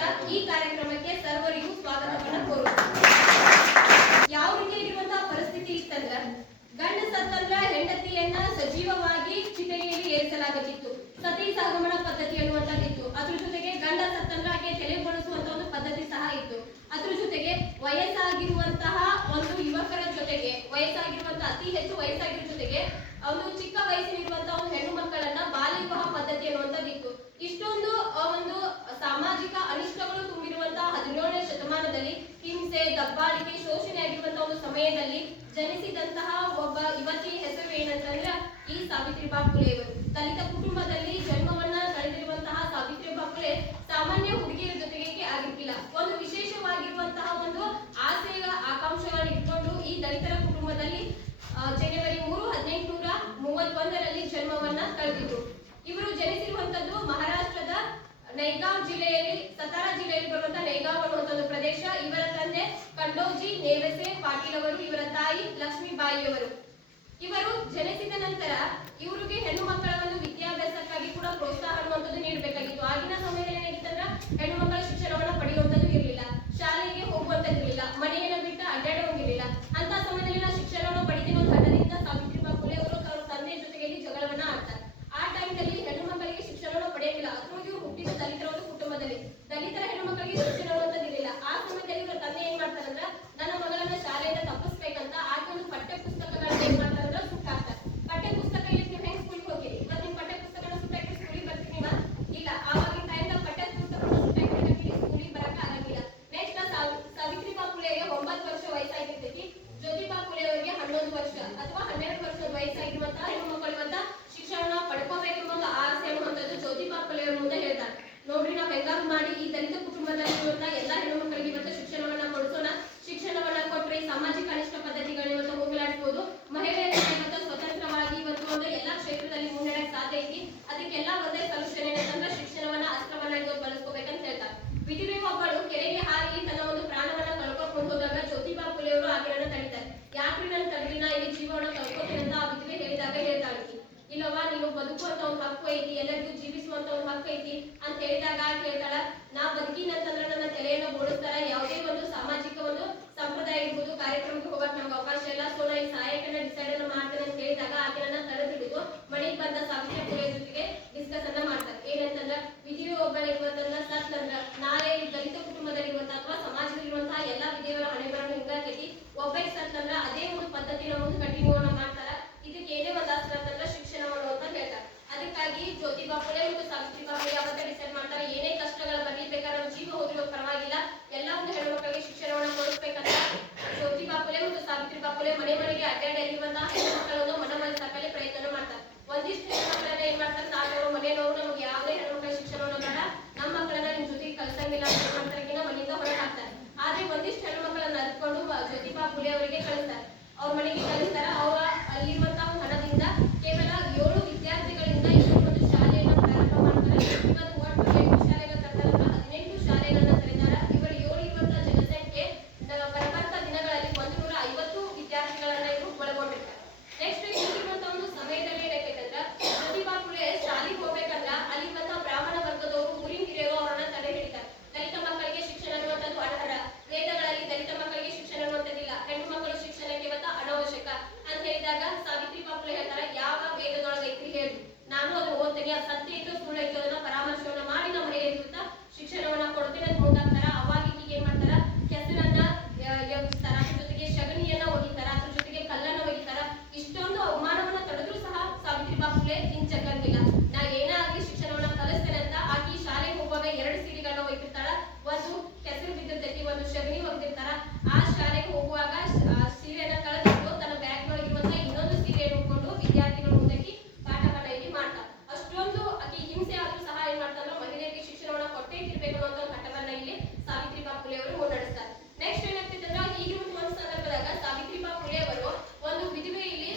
ಹೇಳುತ್ತಾ ಈ ಕಾರ್ಯಕ್ರಮಕ್ಕೆ ಸರ್ವರಿಗೂ ಸ್ವಾಗತವನ್ನು ಕೋರುತ್ತೇನೆ. ಯಾವ ರೀತಿಯಾಗಿರುವಂತಹ ಪರಿಸ್ಥಿತಿ ಇತ್ತಂದ್ರ ಗಂಡ ಸತ್ತಂದ್ರ ಹೆಂಡತಿಯನ್ನ ಸಜೀವವಾಗಿ ಚಿತೆಯಲ್ಲಿ ಏರಿಸಲಾಗುತ್ತಿತ್ತು. ಸತಿ ಸಹಗಮನ ಪದ್ಧತಿ ಅನ್ನುವಂಥದ್ದಿತ್ತು. ಅದ್ರ ಜೊತೆಗೆ ಗಂಡ ಸತ್ತಂದ್ರ ಆಕೆ ತಲೆ ಬಳಸುವಂತ ಒಂದು ಪದ್ಧತಿ ಸಹ ಇತ್ತು. ಅದ್ರ ಜೊತೆಗೆ ವಯಸ್ಸಾಗಿರುವಂತಹ ಒಂದು ಯುವಕರ ಜೊತೆಗೆ ಅತಿ ಹೆಚ್ಚು ವಯಸ್ಸಾಗಿರೋ ಜೊತೆಗೆ ಒಂದು ಚಿಕ್ಕ ವಯಸ್ಸಿನಿರುವಂತಹ ಒಂದು ಹೆಣ್ಣು ಮಕ್ಕಳನ್ನ ಬಾಲ್ಯ ವಿವಾಹ ಪದ್ಧತಿ ಅನ್ನುವಂಥದ್ದಿತ್ತು. ಇಷ್ಟೊಂದು ಒಂದು ಸಾಮಾಜಿಕ ಅನಿಷ್ಟಗಳು ತುಂಬಿರುವಂತಹ 17ನೇ ಶತಮಾನದಲ್ಲಿ ಹಿಂಸೆ, ದಬ್ಬಾಳಿಕೆ, ಶೋಷಣೆ ಆಗಿರುವಂತಹ ಒಂದು ಸಮಯದಲ್ಲಿ ಜನಿಸಿದಂತಹ ಒಬ್ಬ ಯುವತಿಯ ಹೆಸರು ಏನಂತಂದ್ರೆ ಈ ಸಾವಿತ್ರಿಬಾಯಿ ಫುಲೆಯವರು. ದಲಿತ ಕುಟುಂಬದಲ್ಲಿ ಜನ್ಮವನ್ನ ಕಳೆದಿರುವಂತಹ ಸಾವಿತ್ರಿಬಾಯಿ ಫುಲೆ ಸಾಮಾನ್ಯ ಹುಡುಗಿಯರ ಜೊತೆಗೆ ಆಗಿರ್ಲಿಲ್ಲ. ಒಂದು ವಿಶೇಷವಾಗಿರುವಂತಹ ಒಂದು ಆಸೆಯ ಆಕಾಂಕ್ಷೆಗಳನ್ನು ಇಟ್ಕೊಂಡು ಈ ದಲಿತರ ಕುಟುಂಬದಲ್ಲಿ ಜನವರಿ 3, 1831ರಲ್ಲಿ ಜನ್ಮವನ್ನ ಕಳೆದಿದ್ರು. ಇವರು ಜನಿಸಿರುವಂತದ್ದು ಮಹಾರಾಷ್ಟ್ರದ ನೈಗಾವ್ ಜಿಲ್ಲೆಯಲ್ಲಿ, ಸತಾರಾ ಜಿಲ್ಲೆಯಲ್ಲಿ ಬರುವಂತಹ ನೈಗಾವ್ ಅನ್ನುವಂಥ ಪ್ರದೇಶ. ಇವರ ತಂದೆ ಕಂಡೋಜಿ ನೇವಸೆ ಪಾಟೀಲ್ ಅವರು, ಇವರ ತಾಯಿ ಲಕ್ಷ್ಮೀಬಾಯಿಯವರು. ಇವರು ಜನಿಸಿದ ನಂತರ ಇವರಿಗೆ ಹೆಣ್ಣು ಮಕ್ಕಳ ಒಂದು ವಿದ್ಯಾಭ್ಯಾಸಕ್ಕಾಗಿ ಕೂಡ ಪ್ರೋತ್ಸಾಹ ಅನ್ನುವಂಥದ್ದು ನೀಡಬೇಕಾಗಿತ್ತು. ಆಗಿನ ಸಮಯದಲ್ಲಿ ಏನಾಗಿತ್ತಂದ್ರ ಹೆಣ್ಣು ಮಕ್ಕಳ ಶಿಕ್ಷಣವನ್ನು ಪಡೆಯುವಂಥದ್ದು ಇರಲಿಲ್ಲ, ಶಾಲೆಗೆ ಹೋಗುವಂಥದ್ದಿರಲಿಲ್ಲ, ಮನೆಯನ್ನು ಬಿಟ್ಟು ಅಡ್ಡಾಡುವಂಗಿರಲಿಲ್ಲ. ಅಂತ ಸಮಯದಲ್ಲಿ ನಾವು ಶಿಕ್ಷಣವನ್ನು ಪಡೆದಿನ ಒಂದು ಹಠದಿಂದ ಸಾವಿತ್ರಿಬಾಯಿ ಫುಲೆ ಅವರು ಅವರ ತಂದೆಯ ಜೊತೆಗೆ ಜಗಳವನ್ನ ಆಡ್ತಾರೆ. ಆ ಟೈಮ್ನಲ್ಲಿ ಹೆಣ್ಣು ಮಕ್ಕಳಿಗೆ ಶಿಕ್ಷಣವನ್ನು ಪಡೆಯಲಿಲ್ಲ. ಅದ್ರೊಳಗೆ ಇವರು ಹುಟ್ಟಿದ ದಲಿತರ ಒಂದು ಕುಟುಂಬದಲ್ಲಿ ದಲಿತರ ಹೆಣ್ಣು ಮಕ್ಕಳಿಗೆ ಶಿಕ್ಷಣ ಅನ್ನುವಂಥದ್ದಿರಲಿಲ್ಲ. ಆ ಸಮಯದಲ್ಲಿ ಇವರ ತಂದೆ ಏನ್ ಮಾಡ್ತಾರಂದ್ರ ನನ್ನ ಮಗಳನ್ನ ಶಾಲೆಯಿಂದ ತಪ್ಪಿಸ್ಬೇಕಂತ ಆಕೆ ಒಂದು ಪಠ್ಯ ಪುಸ್ತಕಗಳನ್ನ ಏನ್ ಮಾಡ್ತಾರಂದ್ರ ಸುಟ್ಟಾಕ್ತಾರೆ. ಪಠ್ಯ ಪುಸ್ತಕ ಇಲ್ಲಿ ನೀವು ಹೆಂಗ್ ಸ್ಕೂಲಿಗೆ ಹೋಗಿರಿ, ಇವತ್ತು ನಿಮ್ ಪಠ್ಯ ಪುಸ್ತಕನ ಸುಟ್ಟಾಕಿ ಸ್ಕೂಲಿಗೆ ಬರ್ತೀವಿ ನೀವ ಇಲ್ಲ. ಆವಾಗಿನ ಟೈಮ್ದಾಗ ಪಠ್ಯ ಪುಸ್ತಕವನ್ನು ಸುಟ್ಟಾಕಿ ಸ್ಕೂಲಿಗೆ ಬರಕ ಆಗಂಗಿಲ್ಲ. ನೆಕ್ಸ್ಟ್ ಸಾವಿತ್ರಿಬಾಯಿ ಫುಲೆಗೆ 9 ವರ್ಷ ವಯಸ್ಸಾಗಿರ್ತೈತಿ. ಜ್ಯೋತಿಬಾಯಿ ಫುಲೆ ಅವರಿಗೆ 11 ವರ್ಷ ಅಥವಾ 12 ವರ್ಷದ ವಯಸ್ಸಾಗಿರುವಂತಹ ಹೆಣ್ಣು ಮಕ್ಕಳು ಇವತ್ತ ಶಿಕ್ಷಣ ಪಡ್ಕೋಬೇಕೆಂಬ ಒಂದು ಆಸೆ ಅನ್ನುವಂಥದ್ದು ಜ್ಯೋತಿಬಾಯಿ ಫುಲೆ ಅವರ ಮುಂದೆ ಹೇಳ್ತಾರೆ. ನೋಡ್ರಿ, ನಾವ್ ಹೆಂಗಾದ್ರು ಮಾಡಿ ಈ ದಲಿತ ಕುಟುಂಬದಲ್ಲಿ ಇರುವಂತಹ ಎಲ್ಲಾ ಹೆಣ್ಣು ಮಕ್ಕಳಿಗೆ ಇವತ್ತು ಶಿಕ್ಷಣವನ್ನ ಕೊಡಿಸೋಣ. ಶಿಕ್ಷಣವನ್ನ ಕೊಟ್ರೆ ಸಾಮಾಜಿಕ ಅನಿಷ್ಟ ಪದ್ಧತಿಗಳು ಇವತ್ತು ಹೋಗಲಾಡಿಸಬಹುದು. ಮಹಿಳೆಯರಿಗೆ ಇವತ್ತು ಸ್ವತಂತ್ರವಾಗಿ ಇವತ್ತು ಒಂದು ಎಲ್ಲಾ ಕ್ಷೇತ್ರದಲ್ಲಿ ಮುನ್ನಡೆಯಕ್ಕೆ ಸಾಧ್ಯ ಐತಿ. ಅದಕ್ಕೆಲ್ಲ ಒಂದೇ ಸೊಲ್ಯೂಷನ್ ಏನಂತಂದ್ರೆ ಶಿಕ್ಷಣವನ್ನ ಅಸ್ತ್ರವನ್ನ ಇವತ್ತು ಬಳಸ್ಕೋಬೇಕಂತ ಹೇಳ್ತಾರೆ. ವಿಧವೆ ಒಬ್ಬಳು ಕೆರೆಗೆ ಹಾರಿ ತನ್ನ ಒಂದು ಪ್ರಾಣವನ್ನ ಕಳ್ಕೊಂಡು ಹೋದಾಗ ಜ್ಯೋತಿಬಾಯಿ ಫುಲೆ ಅವರು ಆಕೆಯನ್ನ ತಡಿತಾರೆ. ಯಾಕ್ರಿ ನನ್ನ ತಡಲಿನ ಇಲ್ಲಿ ಜೀವವನ್ನು ಕಳ್ಕೊತೀನಿ ಅಂತ ಆ ವಿಧವೆ ಹೇಳಿದಾಗ ಹೇಳ್ತಾಳೆ, ಇಲ್ಲವಾ ನೀನು ಬದುಕುವಂತ ಒಂದು ಹಕ್ಕು ಐತಿ, ಎಲ್ಲರಿಗೂ ಜೀವಿಸುವಂತ ಒಂದು ಹಕ್ಕು ಐತಿ ಅಂತ ಹೇಳಿದಾಗ ಹೇಳ್ತಾಳ, ನಾ ಬದುಕಿನಂತಂದ್ರೆ ನನ್ನ ತಲೆಯನ್ನು ಬೋಳಿಸ್ತಾರ, ಯಾವುದೇ ಒಂದು ಸಾಮಾಜಿಕ ಒಂದು ಸಂಪ್ರದಾಯ ಇರ್ಬೋದು ಕಾರ್ಯಕ್ರಮಕ್ಕೆ ಹೋಗಕ್ ನಮ್ಗೆ ಅವಕಾಶ ಇಲ್ಲ, ಸೊ ನಾ ಈ ಸಹಾಯಕನ ಡಿಸೈಡ್ ಅನ್ನ ಮಾಡ್ತೇನೆ ಅಂತ ಹೇಳಿದಾಗ ಆಕೆಯನ್ನ ತಡೆದಿಡಿದು ಮನೆಗೆ ಬಂದ ಸಾವಿತ್ರಿ ಫುಲೆ ಜೊತೆಗೆ ಡಿಸ್ಕಸ್ ಅನ್ನ ಮಾಡ್ತಾರೆ. ಏನಂತಂದ್ರ ವಿಧಿವೆ ಒಬ್ಬಳ ಇರುವಂತಂದ್ರ ಸತ್ಲಂದ್ರ ನಾಳೆ ದಲಿತ ಕುಟುಂಬದಲ್ಲಿ ಇರುವಂತಹ ಅಥವಾ ಸಮಾಜದಲ್ಲಿರುವಂತಹ ಎಲ್ಲಾ ವಿಧಿಯವರ ಹಣೆಬರನ್ನು ಹಿಂಗಾಕೈತಿ. ಒಬ್ಬರಿಗೆ ಸತ್ಲಂದ್ರ ಅದೇ ಒಂದು ಪದ್ಧತಿನ ಮುಂದೆ ಕಂಟಿನ್ಯೂ ಮಾಡ್ತಾರ. ಇದಕ್ಕೆ ಏನೇ ಒಂದು ಅಸ್ತ್ರ ಅಂತಂದ್ರ ಶಿಕ್ಷಣವನ್ನು ಅಂತ ಹೇಳ್ತಾರೆ. ಅದಕ್ಕಾಗಿ ಜ್ಯೋತಿಬಾಯಿ ಫುಲೆ ಮತ್ತು ಸಾವಿತ್ರಿಬಾಯಿ ಫುಲೆ ಅವತ್ತೇ ಡಿಸೈಡ್ ಮಾಡ್ತಾರೆ, ಏನೇ ಕಷ್ಟಗಳ ಬರ್ಲಿಬೇಕಾದ್ರೆ ನಮ್ಮ ಜೀವ ಹೋದ್ರೂ ಪರವಾಗಿಲ್ಲ, ಎಲ್ಲಾ ಒಂದು ಹೆಣ್ಣು ಮಕ್ಕಳಿಗೆ ಶಿಕ್ಷಣವನ್ನು ಕೊಡಿಸ್ಬೇಕಂತ ಜ್ಯೋತಿಬಾಯಿ ಫುಲೆ ಮತ್ತು ಸಾವಿತ್ರಿಬಾಯಿ ಫುಲೆ ಮನೆ ಮನೆಗೆ ಅಡ್ಡಾಡಿರುವಂತಹ ಹೆಣ್ಣು ಮಕ್ಕಳನ್ನು ಮನವೊಲಿಸಲು ಪ್ರಯತ್ನ ಮಾಡ್ತಾರೆ. ಒಂದಿಷ್ಟು ಹೆಣ್ಣು ಮಕ್ಕಳನ್ನ ಏನ್ ಮಾಡ್ತಾರೆ, ತಾವು ಮನೆಯವರು ನಮ್ಗೆ ಯಾವುದೇ ಹೆಣ್ಣು ಮಕ್ಕಳ ಶಿಕ್ಷಣವನ್ನು ಬೇಡ, ನಮ್ಮ ಮಕ್ಕಳನ್ನ ನಿಮ್ ಜೊತೆಗೆ ಕಳ್ಸಂಗಿಲ್ಲ ಅಂತ ಮಾಡ್ತಾರಗಿನ ಮನೆಯಿಂದ ಹೊರಗೆ ಹಾಕ್ತಾರೆ. ಆದ್ರೆ ಒಂದಿಷ್ಟು ಹೆಣ್ಣು ಮಕ್ಕಳನ್ನ ಅರ್ಕೊಂಡು ಜ್ಯೋತಿಬಾಯಿ ಫುಲೆ ಅವರಿಗೆ ಕಳಿಸ್ತಾರೆ. ಅವ್ರ ಮನೆಗೆ ಕಳಿಸ್ತಾರ. ಅವರ ಅಲ್ಲಿರುವಂತಹ ಹಣದಿಂದ ಕೇವಲ 7 ವಿದ್ಯಾರ್ಥಿಗಳಿಂದ ಇನ್ನೊಂದು ಶಾಲೆಯನ್ನು ಪ್ರಾರಂಭ ಮಾಡ್ತಾರೆ. ಇವತ್ತು ಒಟ್ಟು 8 ಶಾಲೆಗಳ ತರತಾರ, 18 ಶಾಲೆಗಳನ್ನ ತೆರೆದಾರ. ಇವರು 7 ಇರುವಂತಹ ಜನಸಂಖ್ಯೆ ಬರಬರ್ತ ದಿನಗಳಲ್ಲಿ 150 ವಿದ್ಯಾರ್ಥಿಗಳನ್ನ ಇವರು ಒಳಗೊಂಡಿರ್ತಾರೆ. ನೆಕ್ಸ್ಟ್ ಹೀಗಿರುವಂತಹ ಒಂದು ಸಮಯದಲ್ಲಿ ಏನಾಗೈತಂದ್ರ ಜ್ಯೋತಿಬಾಯಿ ಫುಲೆ ಶಾಲೆಗೆ ಹೋಗ್ಬೇಕಂದ್ರ ಅಲ್ಲಿ ಬಂದ ಬ್ರಾಹ್ಮಣ ವರ್ಗದವರು ಊರಿನ ಹಿರಿಯರು ಅವರನ್ನ ತಡೆ ಹಿಡಿತಾರೆ. ದಲಿತ ಮಕ್ಕಳಿಗೆ ಶಿಕ್ಷಣ ಅನ್ನುವಂಥದ್ದು ಅರ್ಹರ, ವೇದಗಳಲ್ಲಿ ದಲಿತ ಮಕ್ಕಳಿಗೆ ಶಿಕ್ಷಣ ಅನ್ನುವಂಥದ್ದಿಲ್ಲ, ಹೆಣ್ಣು ಮಕ್ಕಳು ಶಿಕ್ಷಣಕ್ಕೆ ಇವತ್ತ ಅನವಶ್ಯಕ ಅಂತ ಹೇಳಿದಾಗ ಸಾವಿತ್ರಿಬಾಯಿ ಫುಲೆ ಹೇಳ್ತಾರೆ, ಯಾವ ವೇದದೊಳಗೆ ಐತ್ರಿ ಹೇಳಿ, ನಾನು ಅದನ್ನ ಓದ್ತೇನೆ, ಅದು ಸತ್ಯ ಐತೋ ಸುಳ್ಳು ಐತೋ ಅದನ್ನ ಪರಾಮರ್ಶವನ್ನ ಮಾಡಿ ನಮ್ಮ ಮನೆಯಲ್ಲಿ ಶಿಕ್ಷಣವನ್ನ ಕೊಡ್ತೇನೆ ಅಂತ ಮುಂದಾಗ್ತಾರ. ಅವಾಗ ಈಗ ಏನ್ ಮಾಡ್ತಾರ, ಕೆಸರನ್ನ ಎಬ್ಬಿಸ್ತಾರ, ಅದ್ರ ಜೊತೆಗೆ ಶಗಣಿಯನ್ನ ಒಗಿತಾರ, ಅದ್ರ ಜೊತೆಗೆ ಕಲ್ಲನ್ನ ಒಗಿತಾರ. ಇಷ್ಟೊಂದು ಅವಮಾನವನ್ನ ತಡೆದ್ರು ಸಹ ಸಾವಿತ್ರಿಬಾಯಿ ಫುಲೆ ಹಿಂಚಕ್ಕಂಗಿಲ್ಲ. ನಾ ಏನೇ ಆಗ್ಲಿ ಶಿಕ್ಷಣವನ್ನ ಕಲಿಸ್ತೇನೆ ಅಂತ ಆಕಿ ಶಾಲೆಗೆ ಹೋಗುವಾಗ 2 ಸೀರೆಗಳನ್ನ ಒಯ್ತಿರ್ತಾಳ. ಒಂದು ಕೆಸರು ಬಿದ್ದಿರ್ತೈತಿ, ಒಂದು ಶಗಣಿ ಒಗ್ದಿರ್ತಾರ. ಆ ಶಾಲೆಗೆ ಹೋಗುವಾಗ ಸೀರೆಯನ್ನ ಕಳೆದಿಟ್ಟು ತನ್ನ ಬ್ಯಾಗ್ ಒಳಗಿರುವಂತ ಇನ್ನೊಂದು ಸೀರೆಯನ್ನು ಉಟ್ಕೊಂಡು ವಿದ್ಯಾರ್ಥಿಗಳ ಮುಂದಕ್ಕೆ ಪಾಠವನ್ನ ಇಲ್ಲಿ ಮಾಡ್ತಾರ. ಅಷ್ಟೊಂದು ಆಕಿ ಹಿಂಸೆ ಆದ್ರೂ ಸಹ ಏನ್ ಮಾಡ್ತಾರ, ಮಹಿಳೆಯರಿಗೆ ಶಿಕ್ಷಣವನ್ನ ಕೊಟ್ಟೇ ಇರ್ಬೇಕು ಅನ್ನೋ ಒಂದು ಹಠವನ್ನ ಇಲ್ಲಿ ಸಾವಿತ್ರಿಬಾಯಿ ಫುಲೆ ಅವರು ಮುನ್ನಡೆಸ್ತಾರೆ. ನೆಕ್ಸ್ಟ್ ಏನಾಗ್ತೈತಂದ್ರ ಈಗಿರುವ ಒಂದು ಸಂದರ್ಭದಾಗ ಸಾವಿತ್ರಿಬಾಯಿ ಫುಲೆ ಅವರು ಒಂದು ವಿಧವೆ ಇಲ್ಲಿ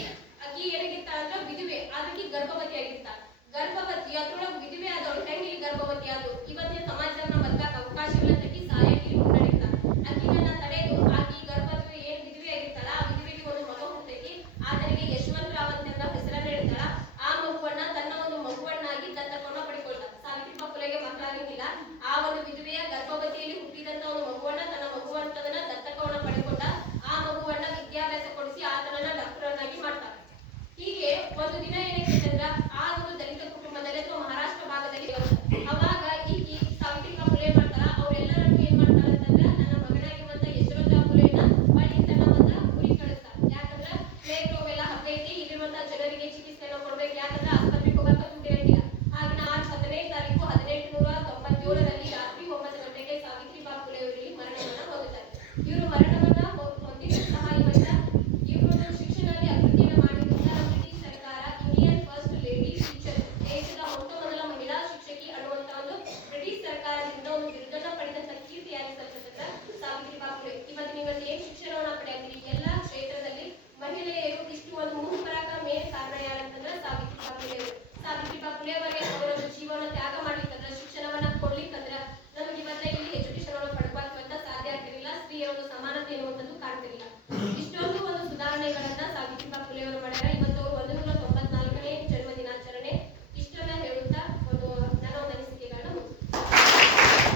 ಆಕಿ ಏನಾಗಿರ್ತಾಳ ಅಂದ್ರ ವಿಧವೆ ಅದಕ್ಕೆ ಗರ್ಭವತಿ ಆಗಿರ್ತಾಳ. ಗರ್ಭವತಿ ಅದ್ರೊಳಗೆ ವಿಧವೆ ಆದವಳು ಹೆಂಗೆ ಇಲ್ಲಿ ಗರ್ಭವತಿ ಆದ್ರು, ಇವತ್ತಿನ ಸಮಾಜದಾಗ ನಾವು ಬದುಕಕ್ಕೆ ಅವಕಾಶಗಳ ತಕ್ಕಿ ಸಹಾಯಕ್ಕೆ ಮುನ್ನಡೆಯುತ್ತಾಳ. ಆಕಿನ ತಡೆದು ಆಕಿ ಗರ್ಭವತಿ ಏನ್ ವಿಧವೆ ಆಗಿರ್ತಾಳ ಆ ವಿಧವೆಗೆ ಒಂದು ಮಗು ಹುಟ್ಟೈತಿ. ಆತನಿಗೆ ಯಶವಂತರಾವ್ ಅಂತ ಹೆಸರನ್ನ ಇಡ್ತಾಳ. ಆ ಮಗುವನ್ನ ತನ್ನ ಒಂದು ಮಗುವನ್ನಾಗಿ ತನ್ನ ಕೊನ ಪಡಿಕೊಳ್ತಾಳ. ಸಾವಿತ್ರಿಬಾಯಿ ಫುಲೆಗೆ ಮಕ್ಕಳಾಗಿಲ್ಲ. ಆ ಒಂದು ವಿಧವೆ ಸರ್ಕಾರದಿಂದ ಒಂದು ಬಿರುದನ್ನ ಪಡೆದಂತ ಕೀರ್ತಿ ಯಾರಿಗೆ ಸಲ್ತದ? ಸಾವಿತ್ರಿಬಾಯಿ ಫುಲೆ. ಇವತ್ತು ನೀವು ಏನ್ ಶಿಕ್ಷಣವನ್ನ ಪಡೆಯತ್ತೀರಿ ಎಲ್ಲಾ ಕ್ಷೇತ್ರದಲ್ಲಿ ಮಹಿಳೆಯರು ಇಷ್ಟು ಒಂದು ಮುಂದೆ ಬರಾಕ ಮೇನ್ ಕಾರಣ ಯಾರಂತಂದ್ರೆ ಸಾವಿತ್ರಿಬಾಯಿ ಫುಲೆ ಅವರು. ಸಾವಿತ್ರಿಬಾಯಿ ಫುಲೆ ಅವರಿಗೆ